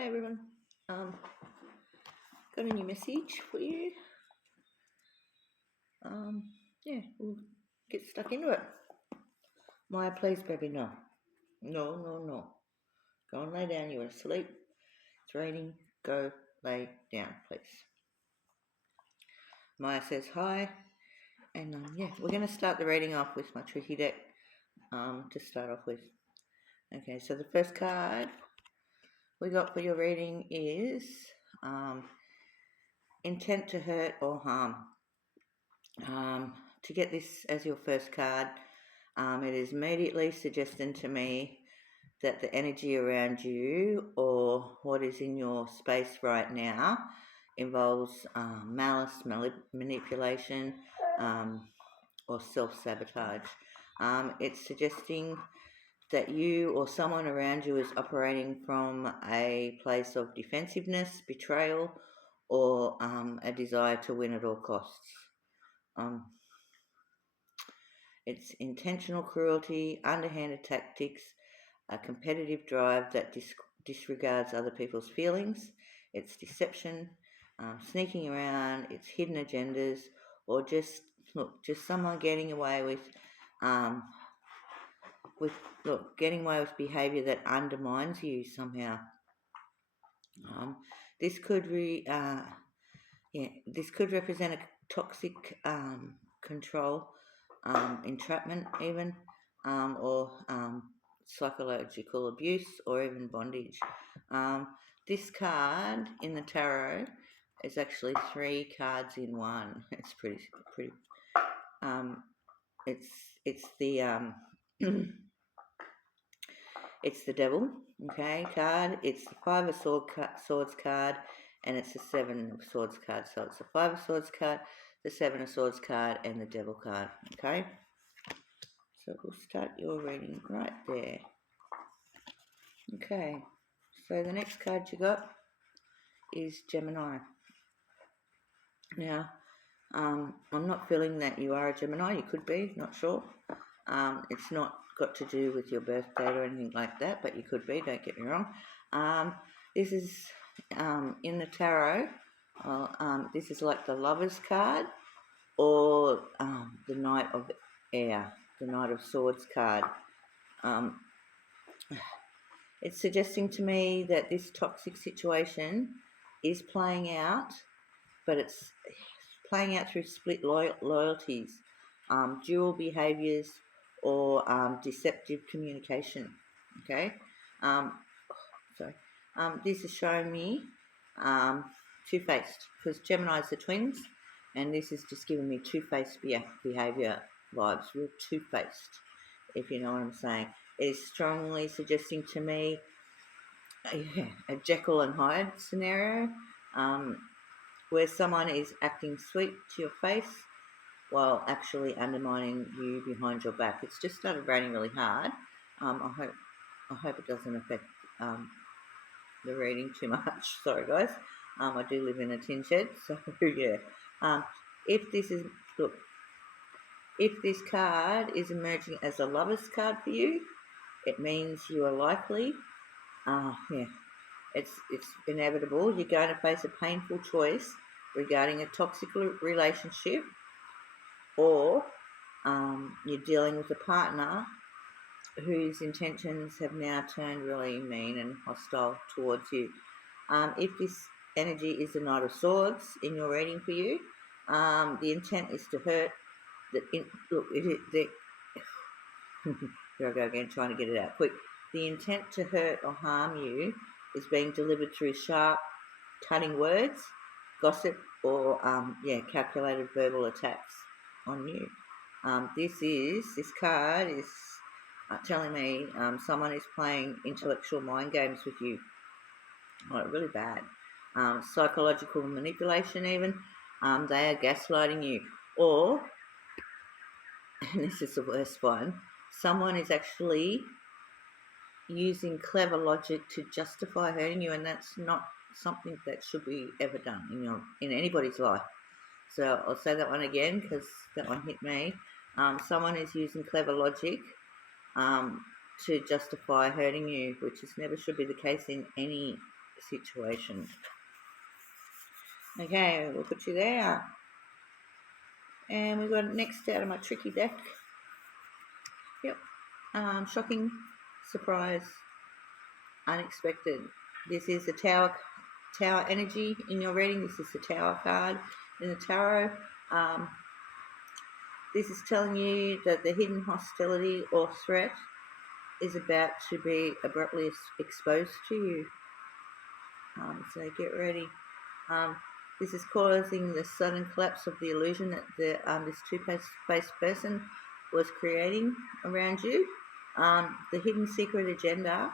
Hi everyone. Got a new message for you. Yeah, we'll get stuck into it. Maya, please, baby, no. No. Go and lay down. You're asleep. It's raining. Go lay down, please. Maya says hi. And yeah, we're going to start the reading off with my tricky deck to start off with. Okay, so the first card we got for your reading is intent to hurt or harm. To get this as your first card, it is immediately suggesting to me that the energy around you or what is in your space right now involves malice, manipulation, or self-sabotage. It's suggesting that you or someone around you is operating from a place of defensiveness, betrayal, or a desire to win at all costs. It's intentional cruelty, underhanded tactics, a competitive drive that disregards other people's feelings. It's deception, sneaking around, it's hidden agendas, or just someone getting away with behaviour that undermines you somehow. This could represent a toxic control, entrapment even, or psychological abuse, or even bondage. This card in the tarot is actually 3 cards in one. It's pretty. It's the it's the devil, okay, card. It's the 5 of swords card, and it's the 7 of swords card. So it's the 5 of swords card, the 7 of swords card, and the devil card, okay? So we'll start your reading right there. Okay, so the next card you got is Gemini. Now, I'm not feeling that you are a Gemini. You could be, not sure. It's not got to do with your birth date or anything like that, but you could be, don't get me wrong. This is in the tarot. This is like the Lover's card or the Knight of Air, the Knight of Swords card. It's suggesting to me that this toxic situation is playing out, but it's playing out through split loyalties, dual behaviours, or deceptive communication. Okay, this is showing me two-faced, because Gemini's the twins, and this is just giving me two-faced behaviour vibes, real two-faced, if you know what I'm saying. It is strongly suggesting to me a Jekyll and Hyde scenario, where someone is acting sweet to your face while actually undermining you behind your back. It's just started raining really hard. I hope it doesn't affect the reading too much. Sorry, guys. I do live in a tin shed, so yeah. If this card is emerging as a Lover's card for you, it means you are likely, it's inevitable. You're going to face a painful choice regarding a toxic relationship, or you're dealing with a partner whose intentions have now turned really mean and hostile towards you. If this energy is the Knight of Swords in your reading for you, the intent is to hurt. Here I go again, trying to get it out quick. The intent to hurt or harm you is being delivered through sharp, cutting words, gossip, or calculated verbal attacks on you. This card is telling me someone is playing intellectual mind games with you. Really bad. Psychological manipulation even. They are gaslighting you. Or, and this is the worst one, someone is actually using clever logic to justify hurting you, and that's not something that should be ever done in anybody's life. So I'll say that one again because that one hit me. Someone is using clever logic to justify hurting you, which never should be the case in any situation. Okay, we'll put you there. And we've got next out of my tricky deck. Yep. Shocking, surprise, unexpected. This is the tower energy in your reading. This is the Tower card in the tarot. This is telling you that the hidden hostility or threat is about to be abruptly exposed to you. So get ready. This is causing the sudden collapse of the illusion that this two-faced person was creating around you. The hidden secret agenda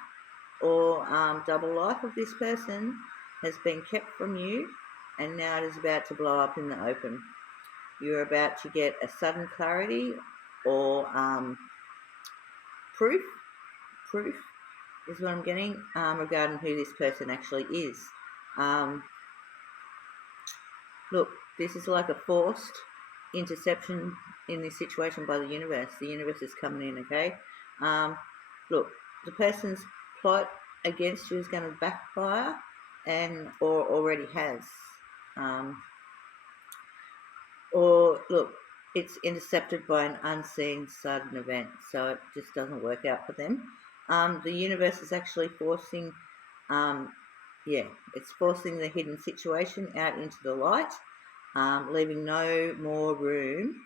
or double life of this person has been kept from you, and now it is about to blow up in the open. You're about to get a sudden clarity or proof is what I'm getting regarding who this person actually is. Look, this is like a forced interception in this situation by the universe. The universe is coming in, okay? Look, the person's plot against you is going to backfire or already has. Or, look, it's intercepted by an unseen sudden event, so it just doesn't work out for them. The universe is actually forcing, it's forcing the hidden situation out into the light, leaving no more room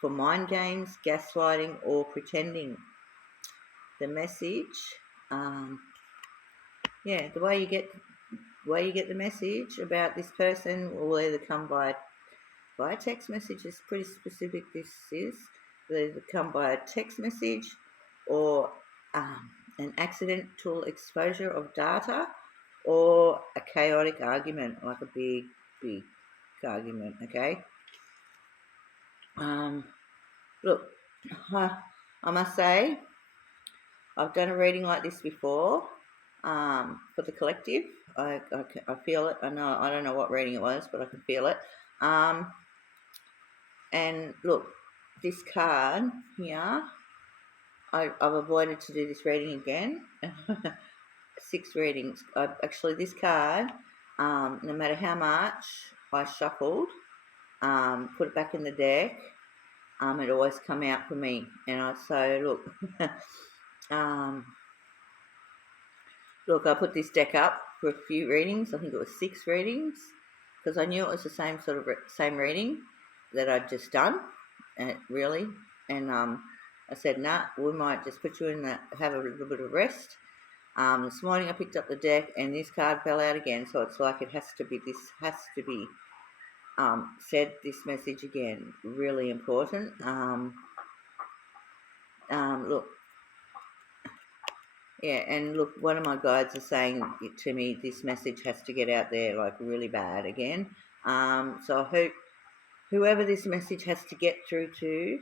for mind games, gaslighting, or pretending. The message, the way you get the message about this person will either come by text message. Is pretty specific. This is will either come by a text message or an accidental exposure of data, or a chaotic argument, like a big argument. Okay. Look, I must say, I've done a reading like this before for the collective. I feel it. I don't know what reading it was, but I can feel it. And look, this card here, I've avoided to do this reading again. 6 readings. Actually, this card, no matter how much I shuffled, put it back in the deck, it always come out for me. And look, look, I put this deck up for a few readings. I think it was 6 readings, because I knew it was the same same reading that I'd just done, really. And I said, nah, we might just put you in have a little bit of rest. This morning I picked up the deck and this card fell out again, so it's like this has to be said, this message again. Really important. Look, yeah, and look, one of my guides is saying to me, this message has to get out there like really bad again. So I hope whoever this message has to get through to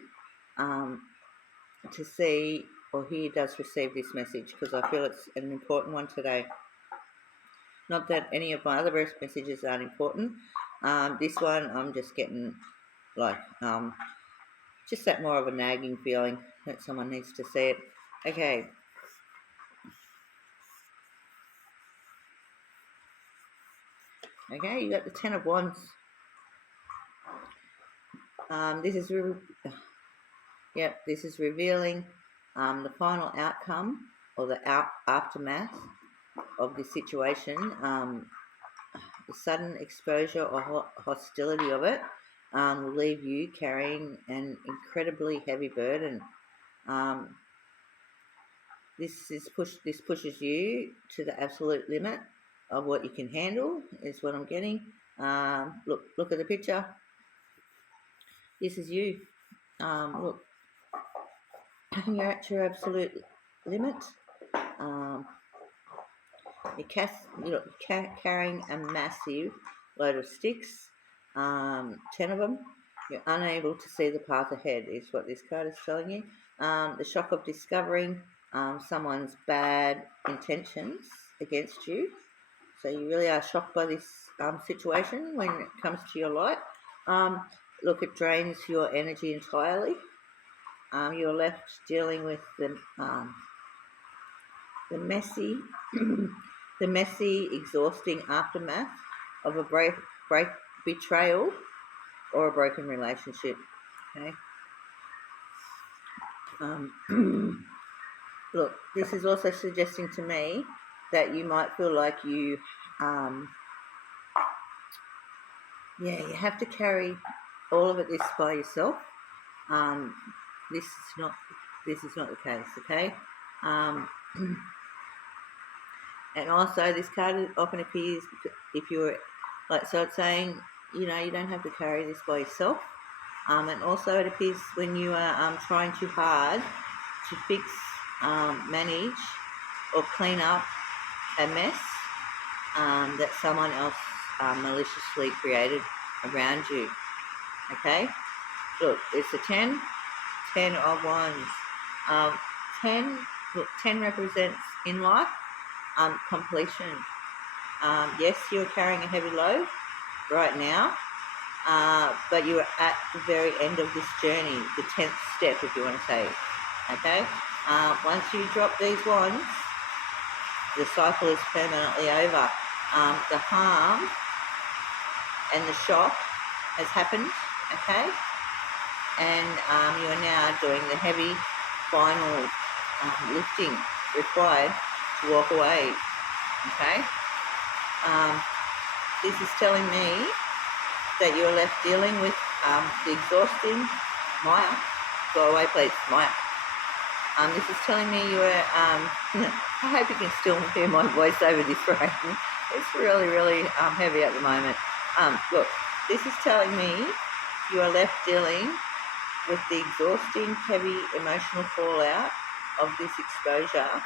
see or hear does receive this message, because I feel it's an important one today. Not that any of my other messages aren't important. This one I'm just getting like just that more of a nagging feeling that someone needs to see it. Okay. Okay, you got the 10 of Wands. This is revealing the final outcome or the aftermath of this situation. The sudden exposure or hostility of it will leave you carrying an incredibly heavy burden. This pushes you to the absolute limit of what you can handle, is what I'm getting. Look at the picture. This is you. Look, you're at your absolute limit. You're carrying a massive load of sticks, 10 of them. You're unable to see the path ahead, is what this card is telling you. The shock of discovering someone's bad intentions against you. So you really are shocked by this situation when it comes to your light. Look, it drains your energy entirely. You're left dealing with the messy the messy, exhausting aftermath of a break betrayal or a broken relationship. Okay. Look, this is also suggesting to me that you might feel like you, you have to carry all of this by yourself. This is not the case, okay? And also, this card often appears if you're so it's saying, you don't have to carry this by yourself. And also, it appears when you are trying too hard to fix, manage, or clean up a mess that someone else maliciously created around you. Okay? Look, it's a 10 of wands. 10 represents in life completion. Yes, you're carrying a heavy load right now, but you're at the very end of this journey, the 10th step, if you want to say it. Okay? Once you drop these wands, the cycle is permanently over. The harm and the shock has happened, okay? And you are now doing the heavy final lifting required to walk away, okay? This is telling me that you're left dealing with the exhausting Maya. Go away, please, Maya. This is telling me you are, I hope you can still hear my voice over this rain. It's really, really heavy at the moment. Look, this is telling me you are left dealing with the exhausting, heavy emotional fallout of this exposure,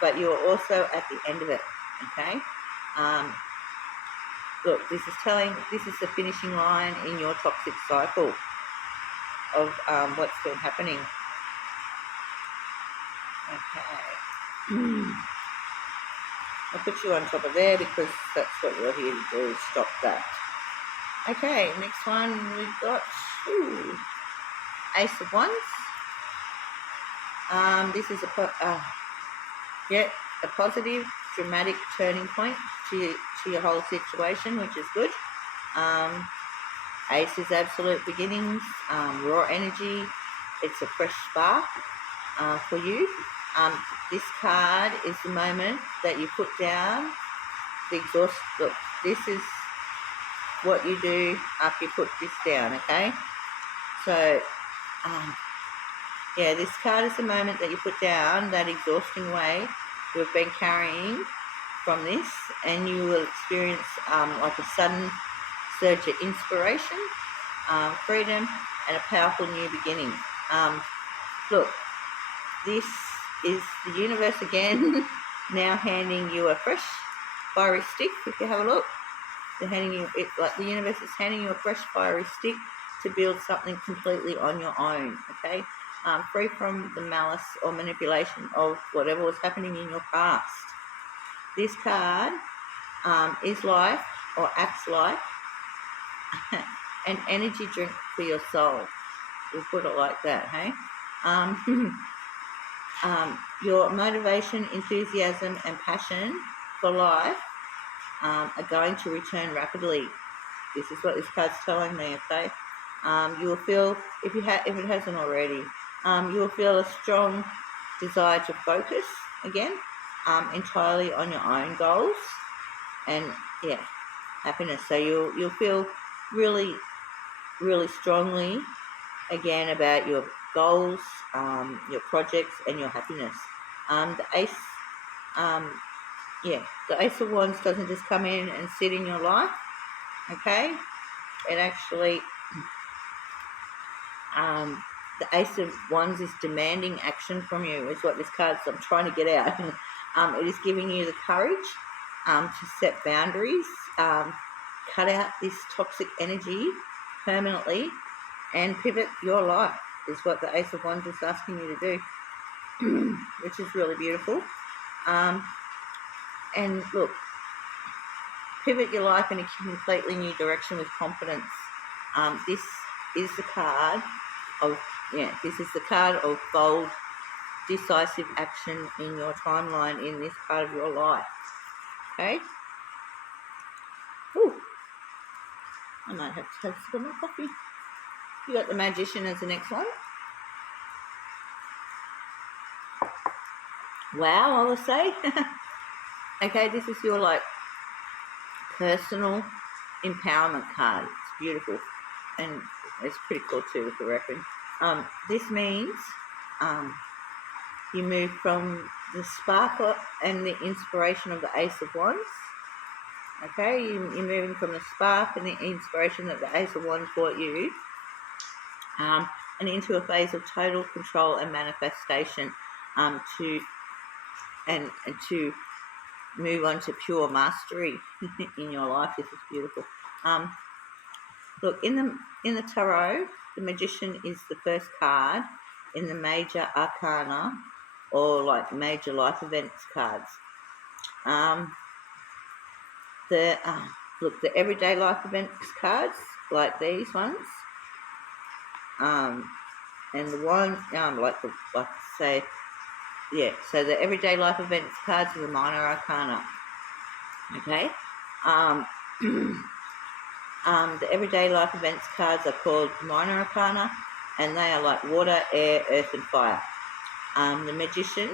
but you're also at the end of it, okay? Look, this is the finishing line in your toxic cycle of what's been happening. Okay. I'll put you on top of there because that's what you're here to do, stop that. Okay, next one we've got Ace of Wands. This is a positive, dramatic turning point to your whole situation, which is good. Ace is absolute beginnings, raw energy. It's a fresh spark for you. This card is the moment that you put down the exhaust. Look, this is what you do after you put this down, okay? So, this card is the moment that you put down that exhausting weight you've been carrying from this, and you will experience like a sudden surge of inspiration, freedom, and a powerful new beginning. Look, this is the universe again now handing you a fresh fiery stick. If you have a look, they're handing you it, like the universe is handing you a fresh fiery stick to build something completely on your own, okay? Free from the malice or manipulation of whatever was happening in your past. This card is like, or acts like, an energy drink for your soul. We'll put it like that, hey? Your motivation, enthusiasm, and passion for life are going to return rapidly. This is what this card's telling me, okay? You will feel, if it hasn't already, you will feel a strong desire to focus again, entirely on your own goals and happiness. So you'll feel really, really strongly again about your goals, your projects, and your happiness. The Ace, the Ace of Wands doesn't just come in and sit in your life, okay? It actually, the Ace of Wands is demanding action from you, is what this card's, I'm trying to get out. It is giving you the courage to set boundaries, cut out this toxic energy permanently, and pivot your life, is what the Ace of Wands is asking you to do, which is really beautiful. And look, pivot your life in a completely new direction with confidence. This is the card of, bold, decisive action in your timeline in this part of your life. Okay. Ooh, I might have to have some more coffee. You got the Magician as the next one. Wow, I will say. Okay, this is your like personal empowerment card. It's beautiful, and it's pretty cool too with the reference. This means you move from the sparkle and the inspiration of the Ace of Wands. Okay, you're moving from the spark and the inspiration that the Ace of Wands brought you, and into a phase of total control and manifestation, to move on to pure mastery in your life. This is beautiful. Look, in the tarot, the Magician is the first card in the major arcana, or like major life events cards. Look, the everyday life events cards, like these ones, and the one, so the everyday life events cards are the minor arcana. Okay. The everyday life events cards are called minor arcana, and they are like water, air, earth, and fire. The Magician,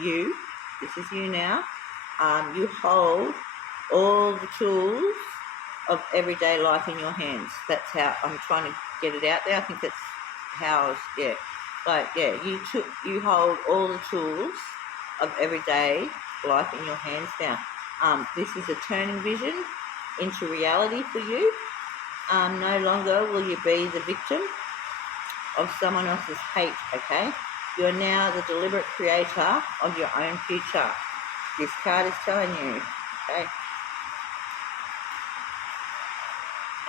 this is you now. You hold all the tools of everyday life in your hands. That's how I'm trying to get it out there. I think that's how, you hold all the tools of everyday life in your hands now. This is a turning vision into reality for you. No longer will you be the victim of someone else's hate, okay? You are now the deliberate creator of your own future. This card is telling you, okay?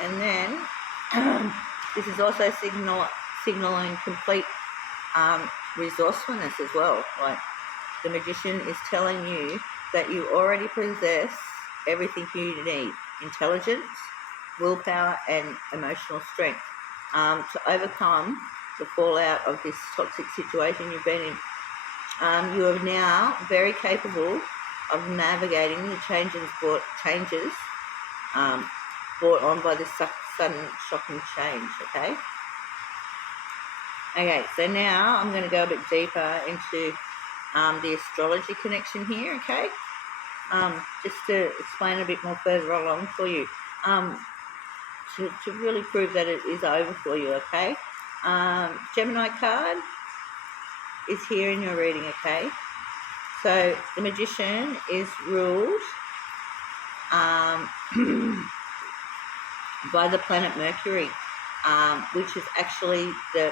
And then this is also signaling complete resourcefulness as well. Like, the Magician is telling you that you already possess everything you need: intelligence, willpower, and emotional strength to overcome the fallout of this toxic situation you've been in. You are now very capable of navigating the changes brought on by this sudden shocking change, okay? Okay, so now I'm going to go a bit deeper into the astrology connection here, okay? Just to explain a bit more further along for you, to really prove that it is over for you, okay? Gemini card is here in your reading, okay? So the Magician is ruled by the planet Mercury, which is actually the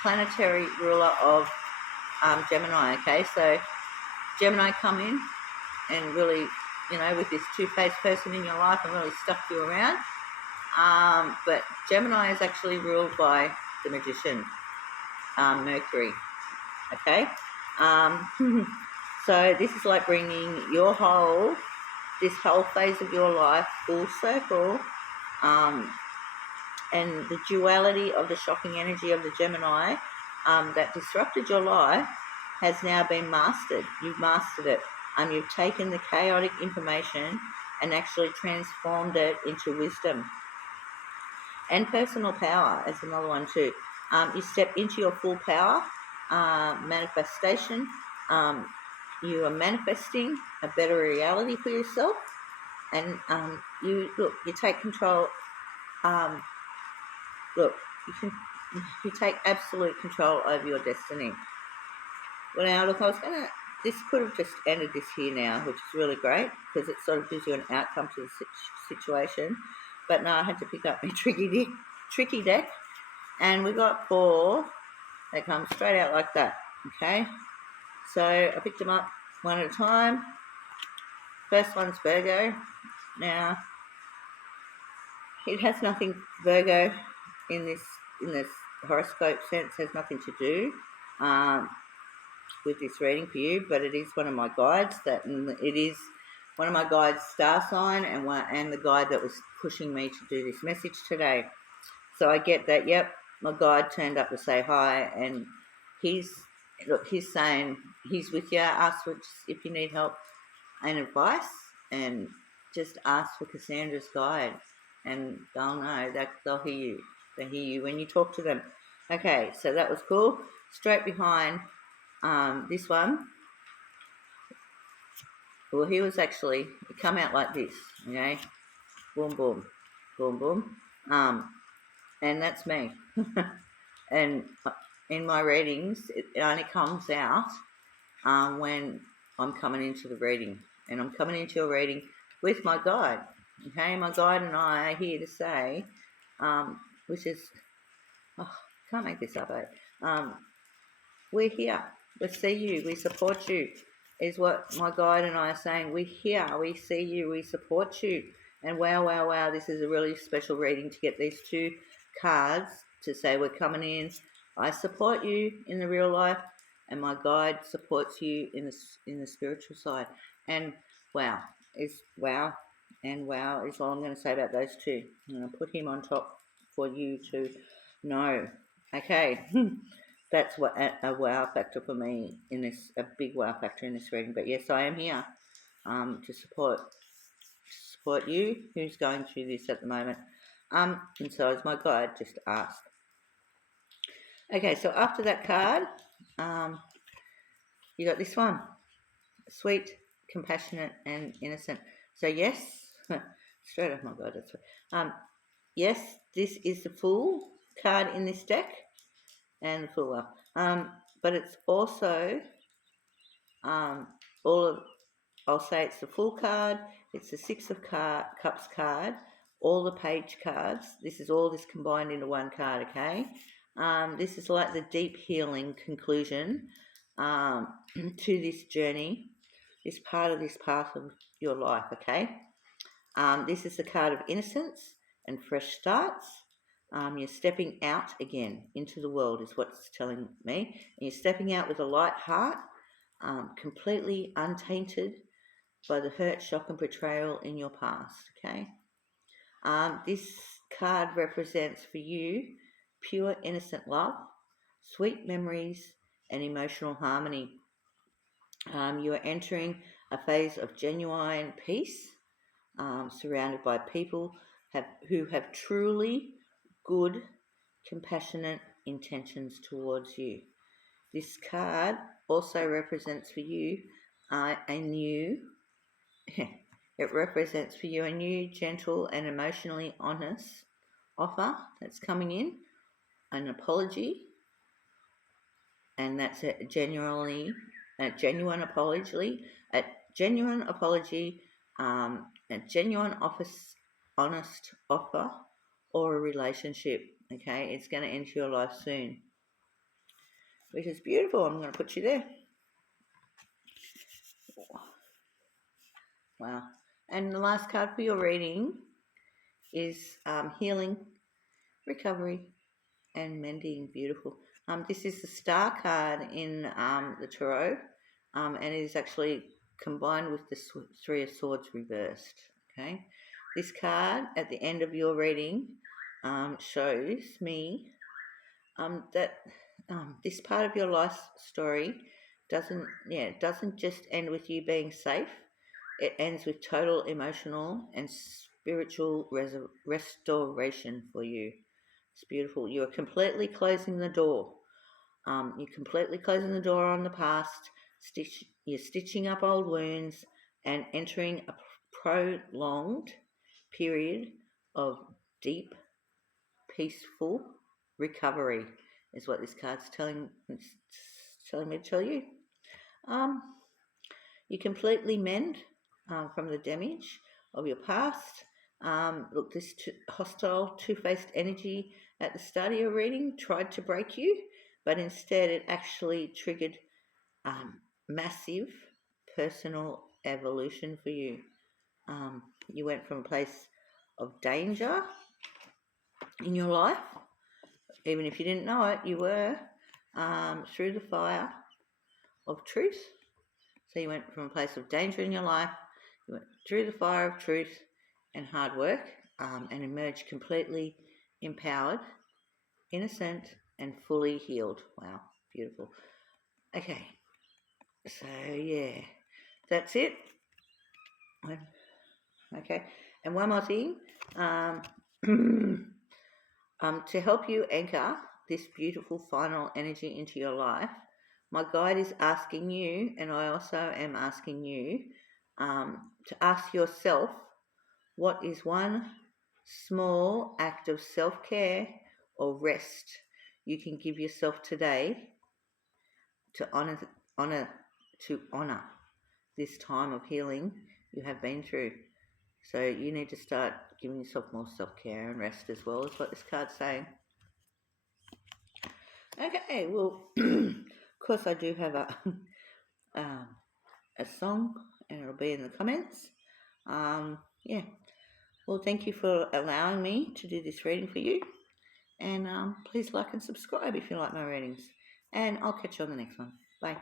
planetary ruler of Gemini, okay? So Gemini come in and really, with this two-faced person in your life and really stuff you around. But Gemini is actually ruled by the Magician, Mercury, okay? So this is like bringing this whole phase of your life full circle, and the duality of the shocking energy of the Gemini that disrupted your life has now been mastered. You've mastered it. You've taken the chaotic information and actually transformed it into wisdom. And personal power is another one too. You step into your full power, manifestation. You are manifesting a better reality for yourself, and you take control. You take absolute control over your destiny. Well, now look, this could have just ended this here now, which is really great because it sort of gives you an outcome to the situation. But no, I had to pick up my tricky deck, and we got 4 that come straight out like that, okay? So I picked them up one at a time. First one's Virgo. Now, it has nothing, Virgo, in this horoscope sense, has nothing to do with this reading for you, but it is one of my guides. It is one of my guides' star sign, and the guide that was pushing me to do this message today. So I get that. Yep, my guide turned up to say hi, and he's saying he's with you. Ask if you need help. and advice, and just ask for Cassandra's guide, and they'll know that they'll hear you. They hear you when you talk to them. Okay, so that was cool. Straight behind this one, well, he was actually, it come out like this, okay? Boom, boom, boom, boom. And that's me. And in my readings, it only comes out when I'm coming into the reading. And I'm coming into a reading with my guide. Okay, my guide and I are here to say, which is, oh, can't make this up, we're here. We see you. We support you. Is what my guide and I are saying. We're here. We see you. We support you. And wow, wow, wow, this is a really special reading to get these two cards to say we're coming in. I support you in the real life, and my guide supports you in the spiritual side. And wow is wow, and wow is all I'm going to say about those two. I'm going to put him on top for you to know. Okay. That's what a wow factor for me in this, a big wow factor in this reading. But yes, I am here to support you who's going through this at the moment. And so as my guide just asked. Okay, so after that card, you got this one. Sweet, compassionate, and innocent. So yes, straight off my guide, that's right. Yes, this is the Fool card in this deck, and the Fool up. But it's also all of, I'll say it's the Full card, it's the Six of Cups card, all the Page cards. This is all this combined into one card, okay? This is like the deep healing conclusion to this journey, this part of this path of your life, okay? This is the card of innocence and fresh starts. You're stepping out again into the world is what it's telling me. And you're stepping out with a light heart, completely untainted by the hurt, shock, and betrayal in your past, okay? This card represents for you pure, innocent love, sweet memories, and emotional harmony. You are entering a phase of genuine peace, surrounded by people who have truly good, compassionate intentions towards you. This card also represents for you a new it represents for you a new, gentle, and emotionally honest offer that's coming in, an apology, and that's a genuine apology, a genuine apology, a genuine honest offer, or a relationship. Okay, it's going to enter your life soon, which is beautiful. I'm going to put you there. Wow. And the last card for your reading is healing, recovery, and mending. Beautiful. This is the Star card in the Tarot, and it is actually combined with the Three of Swords reversed. Okay. This card at the end of your reading shows me that this part of your life story doesn't just end with you being safe. It ends with total emotional and spiritual restoration for you. It's beautiful. You are completely closing the door. You're completely closing the door on the past. You're stitching up old wounds and entering a prolonged period of deep, peaceful recovery. Is what this card's telling me to tell you. You completely mend from the damage of your past. Look, this hostile, two-faced energy at the start of your reading tried to break you, but instead it actually triggered massive personal evolution for you. You went from a place of danger in your life, even if you didn't know it, you were, through the fire of truth. So you went from a place of danger in your life, you went through the fire of truth and hard work, and emerged completely empowered, innocent, and fully healed. Wow, beautiful. Okay, so yeah, that's it. Okay, and one more thing, to help you anchor this beautiful final energy into your life, my guide is asking you, and I also am asking you, to ask yourself, what is one small act of self-care or rest you can give yourself today to honor this time of healing you have been through? So you need to start giving yourself more self-care and rest as well, is what this card's saying. Okay, well, of course I do have a song, and it'll be in the comments. Yeah, well, thank you for allowing me to do this reading for you, and please like and subscribe if you like my readings, and I'll catch you on the next one. Bye.